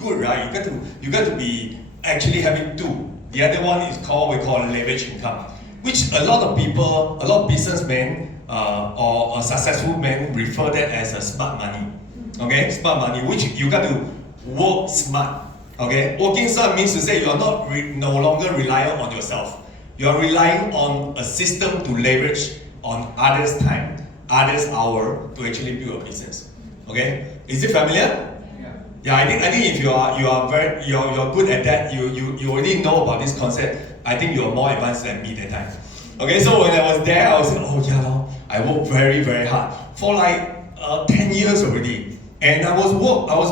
good, right? You got to be actually having two. The other one is called we call leverage income, which a lot of people, a lot of businessmen or a successful men refer that as a smart money. Okay, smart money, which you got to work smart. Okay, working smart means to say you are not no longer reliant on yourself. You are relying on a system to leverage on others' time, others' hour to actually build a business. Okay, is it familiar? Yeah, I think if you're good at that, you already know about this concept. I think you're more advanced than me that time. Okay, so when I was there, I was like, oh yeah, no, I worked very very hard for like 10 years already, and I was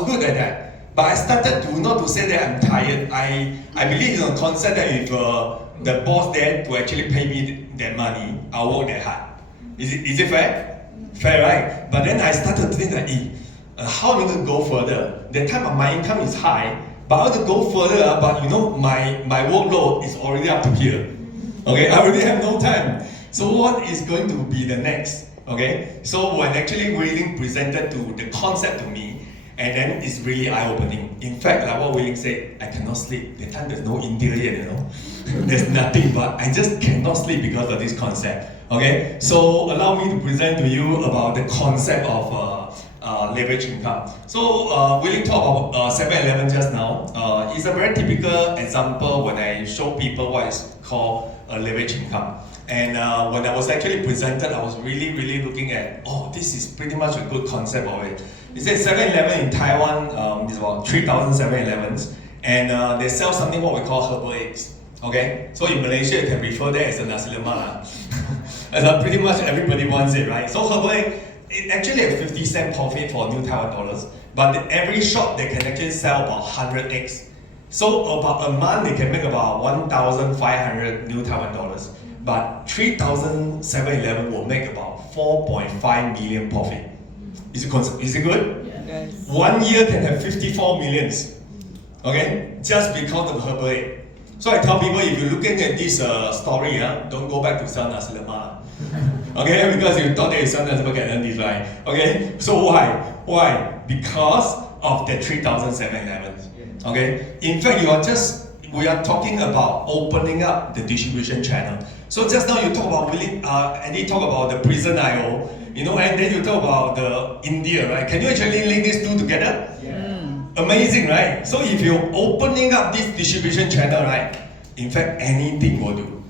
good at that. But I started to not to say that I'm tired. I believe in the concept that if the boss there to actually pay me that money, I'll work that hard. Is it fair? Fair, right? But then I started to think that, how am I going to go further? That time my income is high, but I want to go further, but you know, my workload is already up to here. Okay, I already have no time. So what is going to be the next? Okay, so when actually Wei-Ling presented to the concept to me, and then it's really eye-opening. In fact, like what Wei-Ling said, I cannot sleep. That time there's no India yet, you know. There's nothing, but I just cannot sleep because of this concept. Okay, so allow me to present to you about the concept of leverage income. So Wei-Ling talked about 7-Eleven just now. It's a very typical example when I show people what is called leverage income. And when I was actually presented, I was really looking at, oh, this is pretty much a good concept of it. It says 7-Eleven in Taiwan, there's about 3,000 7-Elevens, and they sell something what we call herbal eggs. Okay, so in Malaysia, you can refer that as a nasi lemak. And pretty much everybody wants it, right? So herbal egg, it actually has 50 cent profit for New Taiwan dollars, but every shop they can actually sell about 100 eggs. So about a month they can make about 1,500 New Taiwan dollars, but 3,000 7-Eleven will make about 4.5 million profit. Is it good? Yes. 1 year can have 54 millions. Okay, just because of herbal egg. So I tell people, if you're looking at this story, don't go back to sell nasi lemak. Okay, because you thought that you sell nasi lemak can earn this, right? Okay, so why? Why? Because of the 3,000 7-Elevens. Okay, in fact, we are talking about opening up the distribution channel. So just now you talk about Andy talk about the prison IO, you know, and then you talk about the India, right? Can you actually link these two together? Yeah. Amazing, right? So if you're opening up this distribution channel, right? In fact, anything will do.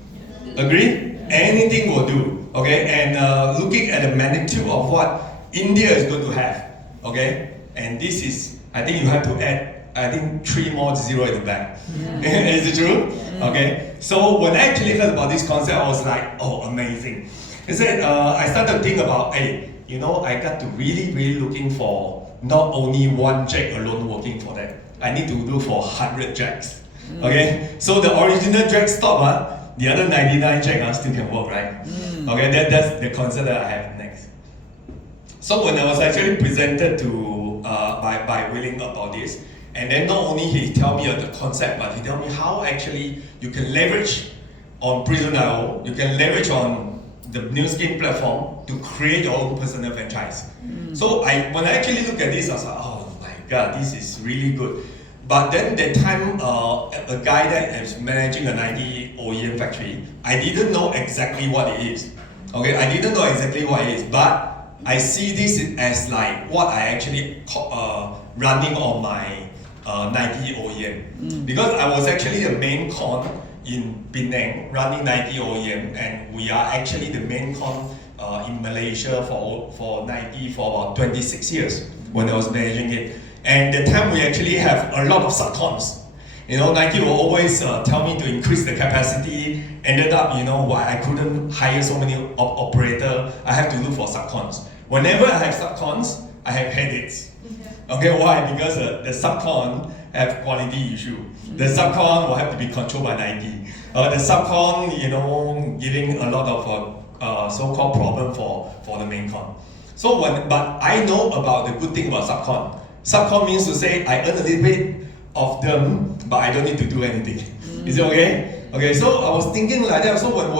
Agree? Anything will do. Okay, and looking at the magnitude of what India is going to have. Okay, and this is, I think you have to add, I think 3 more zero in the back. Yeah. Is it true? Yeah. Okay. So when I actually heard about this concept, I was like, oh, amazing. I said, I started to think about, hey, you know, I got to really looking for not only one jack alone working for that. I need to look for 100 jacks. Okay. So the original jack stop, the other 99 jack still can work, right? Okay. That's the concept that I have next. So when I was actually presented to by Wei-Ling about this. And then not only he tell me the concept, but he tell me how actually you can leverage on Prison.io, you can leverage on the Nu Skin platform to create your own personal franchise. So when I actually look at this, I was like, oh my god, this is really good. But then that time, a guy that is managing a Nike OEM factory, I didn't know exactly what it is. Okay, I didn't know exactly what it is, but I see this as like what I actually running on my Nike OEM. Because I was actually the main con in Penang running Nike OEM, and we are actually the main con in Malaysia for Nike for about 26 years when I was managing it. And the time we actually have a lot of subcons. You know, Nike will always tell me to increase the capacity. Ended up, you know, why I couldn't hire so many operator. I have to look for subcons. Whenever I have subcons, I have headaches. Okay, why? Because the subcon have quality issue. The subcon will have to be controlled by Nike. The subcon, you know, giving a lot of so-called problem for the main con. So but I know about the good thing about subcon. Subcon means to say I earn a little bit of them, but I don't need to do anything. Is it okay? Okay, so I was thinking like that. So when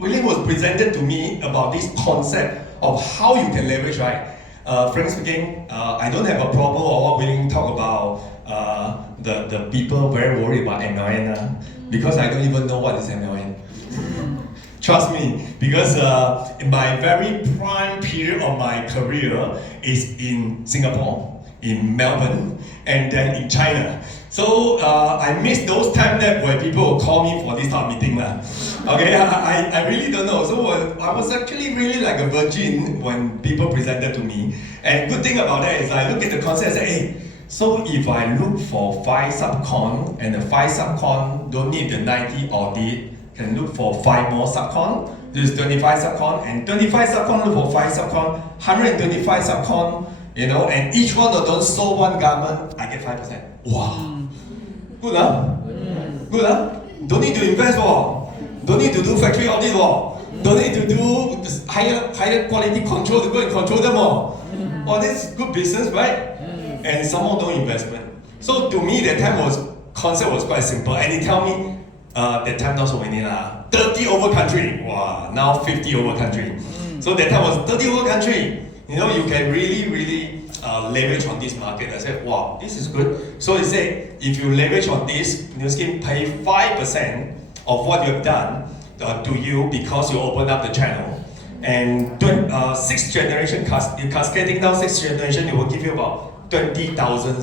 Wei-Ling was presented to me about this concept of how you can leverage, right? Frankly speaking, I don't have a problem or what Wei-Ling talk about the people very worried about MLN because I don't even know what is MLN. Trust me, because in my very prime period of my career is in Singapore, in Melbourne, and then in China. So I miss those times that where people will call me for this type of meeting. Okay, I really don't know. So I was actually really like a virgin when people presented to me. And good thing about that is I look at the concept and say, hey, so if I look for 5 subcon and the 5 subcon don't need the 90 audit, can look for 5 more subcon, this is 25 subcon, and 25 subcon look for 5 subcon, 125 subcon, you know, and each one of those sold one garment, I get 5%. Wow. Good, huh? Good, huh? Don't need to invest more. Don't need to do factory audit more. Don't need to do higher quality control to go and control them more. Oh, this is good business, right? And some more no investment. So to me, that time concept was quite simple. And they tell me, that time not so many 30 over country. Wow, now 50 over country. So that time was 30 over country. You know, you can really leverage on this market. I said, wow, this is good. So he said, if you leverage on this, Nu Skin pay 5% of what you have done to you because you open up the channel. And 6th generation, you cascading down 6th generation, it will give you about 20,000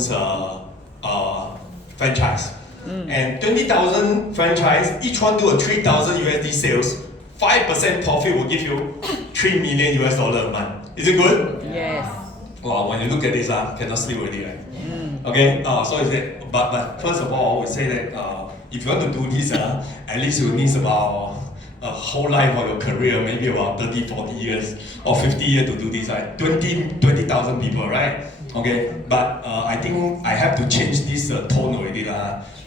franchise. And 20,000 franchise, each one do a 3,000 USD sales, 5% profit will give you $3 million US a month. Is it good? Yes. Wow, when you look at this, cannot sleep already, right? Okay, so is it, but first of all, we say that if you want to do this, at least you need about a whole life of your career, maybe about 30, 40 years or 50 years to do this, right? 20,000 people, right? Okay, but I think I have to change this tone already,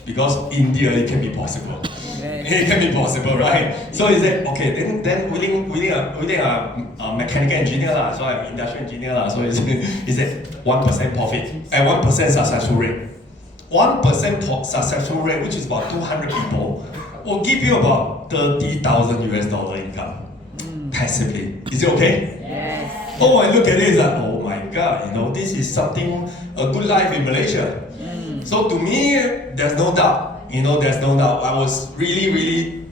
because India, it can be possible. It can be possible, right? So is that okay? Then within a mechanical engineer, so I'm industrial engineer, so is that 1% profit and 1% successful rate. 1% successful rate, which is about 200 people, will give you about 30,000 US dollar income passively. Is it okay? Yes. Oh, I look at this, oh my God, you know, this is something a good life in Malaysia. So to me, there's no doubt. You know, there's no doubt. I was really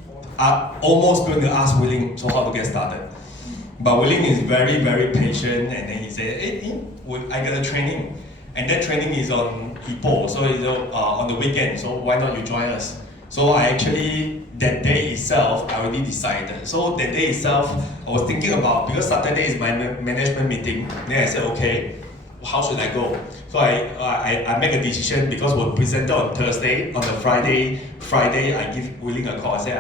almost going to ask Willing, so how to get started. But Willing is very patient, and then he said, hey, I got a training. And that training is on Ipoh, so it's on the weekend, so why not you join us? So I actually, that day itself, I already decided. So that day itself, I was thinking about, because Saturday is my management meeting, then I said, okay, how should I go? So I make a decision because we presented on Thursday. On the Friday I give Willing a call. I say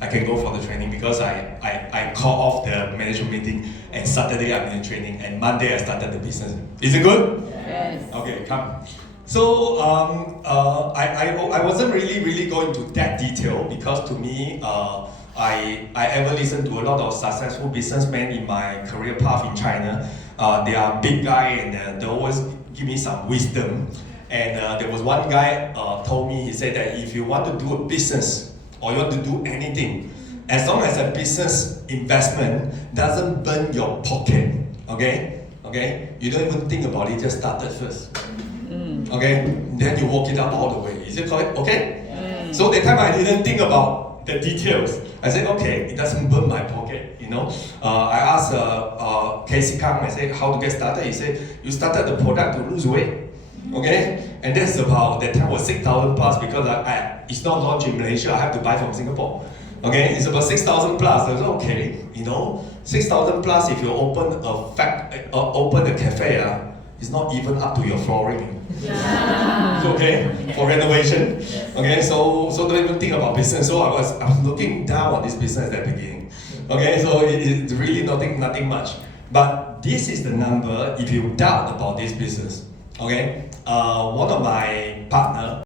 I can go for the training because I call off the management meeting, and Saturday I'm in training, and Monday I started the business. Is it good? Yes. Okay, come. So I wasn't really going to that detail because to me I ever listened to a lot of successful businessmen in my career path in China. They are big guy and they always give me some wisdom. And there was one guy told me, he said that if you want to do a business or you want to do anything, as long as a business investment doesn't burn your pocket, okay, you don't even think about it, just start it first. Okay, then you work it out all the way. Is it correct? Okay. So that time I didn't think about the details. I said, okay, it doesn't burn my pocket, you know. I asked Casey Kang, I said, how to get started? He said, you started the product to lose weight, okay? And that's about, that time was 6,000 plus because it's not launched in Malaysia, I have to buy from Singapore. Okay, it's about 6,000 plus. I said, okay, you know, 6,000 plus if you open a cafe, it's not even up to your flooring. It's okay for renovation. Okay, so don't even think about business. So I was looking down on this business at the beginning. Okay, so it's really nothing much. But this is the number if you doubt about this business. Okay, one of my partner